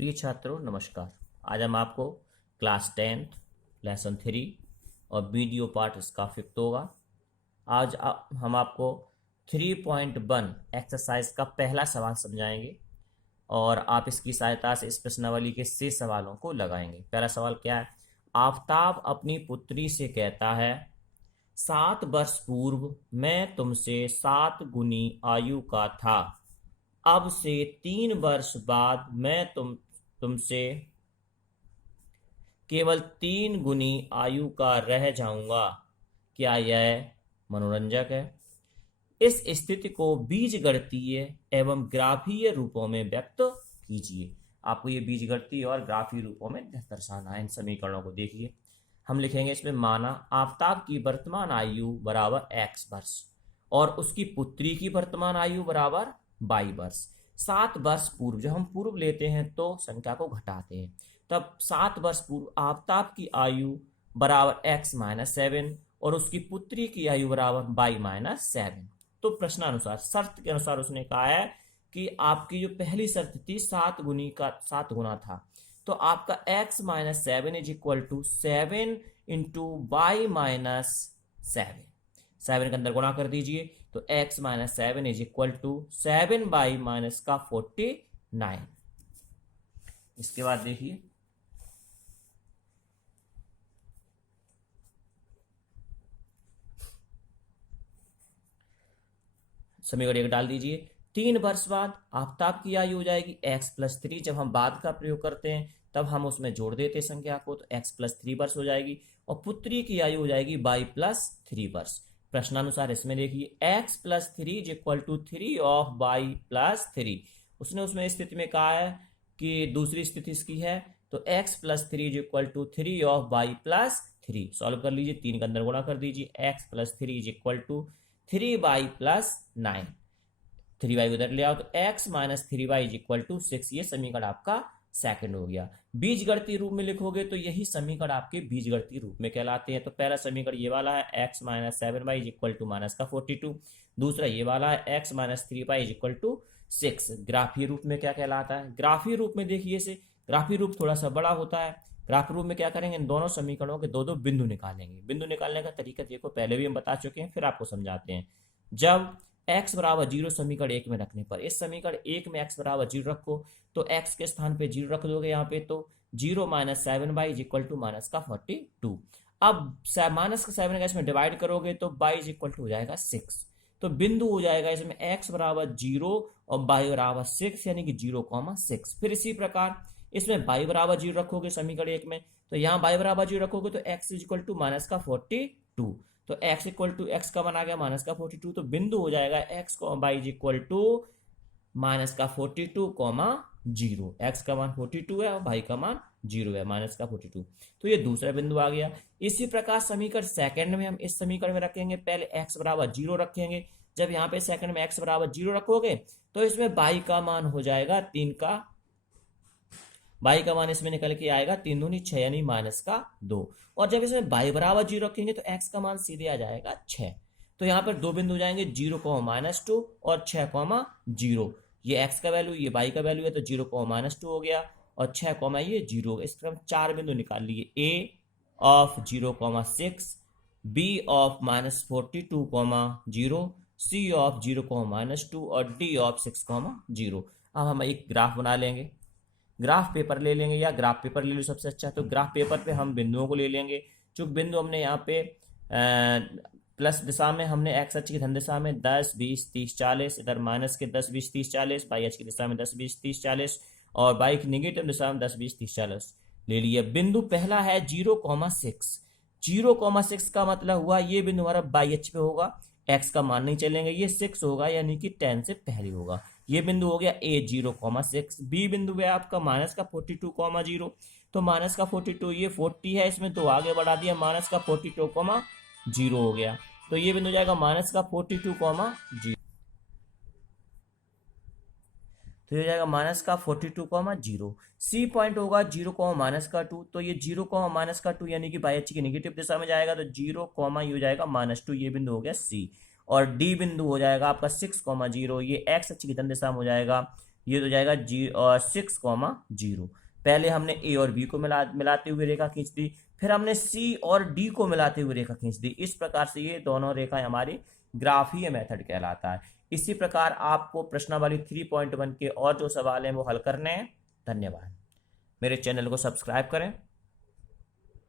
प्रिय छात्रों नमस्कार। आज हम आपको क्लास 10th लेसन 3 और वीडियो पार्ट इसका 5th होगा। आज हम आपको 3.1 एक्सरसाइज का पहला सवाल समझाएंगे और आप इसकी सहायता से इस प्रश्नावली के 6 सवालों को लगाएंगे। पहला सवाल क्या है? आफताब अपनी पुत्री से कहता है, 7 वर्ष पूर्व मैं तुमसे 7 गुनी आयु का था। अब से 3 वर्ष बाद मैं तुमसे केवल 3 गुनी आयु का रह जाऊंगा। क्या यह मनोरंजक है? इस स्थिति को बीजगणितीय एवं ग्राफीय रूपों में व्यक्त कीजिए। आपको ये बीजगणितीय और ग्राफीय रूपों में दर्शाना है। इन समीकरणों को देखिए। हम लिखेंगे इसमें, माना आफताब की वर्तमान आयु बराबर x वर्ष और उसकी पुत्री की वर्तमान आयु बराबर y वर्ष। 7 वर्ष पूर्व, जब हम पूर्व लेते हैं तो संख्या को घटाते हैं, तब 7 वर्ष पूर्व आफताब की आयु बराबर x - 7 और उसकी पुत्री की आयु बराबर y - 7। तो प्रश्नानुसार शर्त के अनुसार उसने कहा है कि आपकी जो पहली शर्त थी 7 गुना था, तो आपका x - 7 is equal to 7 into y - 7। 7 के अंदर गुणा कर दीजिए तो x - 7 is equal to 7y - का 49। इसके बाद देखिए, समीकरण 1 डाल दीजिए। 3 वर्ष बाद आफताब की आयु हो जाएगी x + 3। जब हम बाद का प्रयोग करते हैं तब हम उसमें जोड़ देते संख्या को, तो x + 3 वर्ष हो जाएगी और पुत्री की आयु हो जाएगी y + 3 वर्ष। प्रश्नानुसार इसमें देखिए, x + 3 is equal to 3 of y + 3। उसने उसमें स्थिति में कहा है कि दूसरी स्थिति इसकी है, तो x + 3 is equal to 3 of y + 3। Solve कर लीजिए, 3 के अंदर गुणा कर दीजिए। x + 3 is equal to 3y + 9। 3y उधर ले आओ तो x - 3y is equal to 6। ये समीकरण आपका सेकंड हो गया। बीजगणितीय रूप में लिखोगे तो यही समीकरण आपके बीजगणितीय रूप में कहलाते हैं। तो पहला समीकरण ये वाला है, x - 7y is equal to -42। दूसरा ये वाला है, x - 3y is equal to 6। ग्राफीय रूप में क्या कहलाता है? ग्राफीय रूप में देखिए इसे, ग्राफीय रूप थोड़ा सा बड़ा होता है। ग्राफीय रूप में क्या करेंगे, इन दोनों समीकरणों के दो बिंदु निकालेंगे। बिंदु निकालने का तरीका देखो, पहले भी हम बता चुके हैं, फिर आपको समझाते हैं। जब x बराबर 0 समीकरण 1 में रखने पर, इस समीकरण 1 में x बराबर 0 रखो तो x के स्थान पे 0 रख दोगे यहाँ पे, तो 0 - 7y इज इक्वल टू -42। अब -7 का इसमें डिवाइड करोगे तो y इज इक्वल टू हो जाएगा 6। तो बिंदु हो जाएगा इसमें x बराबर 0 और y बराबर 6, यानी कि 0,6। फिर इसी प्रकार इसमें y बराबर 0 रखोगे समीकरण 1 में, तो यहाँ y बराबर 0 रखोगे तो x इज इक्वल टू -42। तो x इक्वल टू x का बना गया -42। तो बिंदु हो जाएगा x को y is equal to -42, 0। x का मान 42 है और y का मान 0 है, -42। तो ये दूसरा बिंदु आ गया। इसी प्रकार समीकरण सेकंड में हम इस समीकरण में रखेंगे, पहले x बराबर 0 रखेंगे। जब यहाँ पे सेकंड में x बराबर 0 रखोगे तो इसमें y का मान हो जाएगा 3 का, y का मान इसमें निकल के आएगा 3 दूनी 6, यानी -2। और जब इसमें y बराबर 0 रखेंगे तो x का मान सीधे आ जाएगा 6। तो यहाँ पर दो बिंदु जाएंगे, 0, -2 और 6, 0। ये x का वैल्यू, ये y का वैल्यू है, तो 0, -2 हो गया और 6, ये 0 हो गया। इस तरह 4 बिंदु निकाल लिए, a of 0,6, b of -42, 0, c of 0, -2 और d ऑफ 6, 0। अब हम एक ग्राफ बना लेंगे। ग्राफ पेपर ले लेंगे या ग्राफ पेपर ले लो सबसे अच्छा। तो ग्राफ पेपर पे हम बिंदुओं को ले लेंगे। चूंकि बिंदु हमने यहाँ पे प्लस दिशा में, हमने एक्स अक्ष की धन दिशा में 10, 20, 30, 40, इधर माइनस के 10, 20, 30, 40, वाई अक्ष की दिशा में 10, 20, 30, 40 और वाई की निगेटिव दिशा में 10, 20, 30, 40 ले लिया। बिंदु पहला है 0,6। 0,6 का मतलब हुआ ये बिंदु हमारा वाई अक्ष पे होगा, एक्स का मान नहीं चलेंगे, ये 6 होगा, यानी कि 10 से पहले होगा। ये बिंदु हो गया a 0,6। बी बिंदु है आपका -42, 0। तो -42, ये 40 है, इसमें तो आगे बढ़ा दिया, -42, 0 हो गया। तो ये बिंदु जाएगा -42, 0। तो ये जाएगा -42, 0। सी पॉइंट होगा 0, -2। तो ये 0, -2 यानी कि वाई अक्ष की निगेटिव दिशा में जाएगा, तो 0, ये हो जाएगा -2। ये बिंदु हो गया सी। और डी बिंदु हो जाएगा आपका 6, 0। ये एक्स अक्ष की धन दिशा में हो जाएगा, ये तो जाएगा 6,0। पहले हमने ए और बी को मिलाते हुए रेखा खींच दी, फिर हमने सी और डी को मिलाते हुए रेखा खींच दी। इस प्रकार से ये दोनों रेखाएं हमारी ग्राफीय मेथड कहलाता है। इसी प्रकार आपको प्रश्नावली 3.1 के और जो सवाल हैं वो हल करने हैं। धन्यवाद। मेरे चैनल को सब्सक्राइब करें।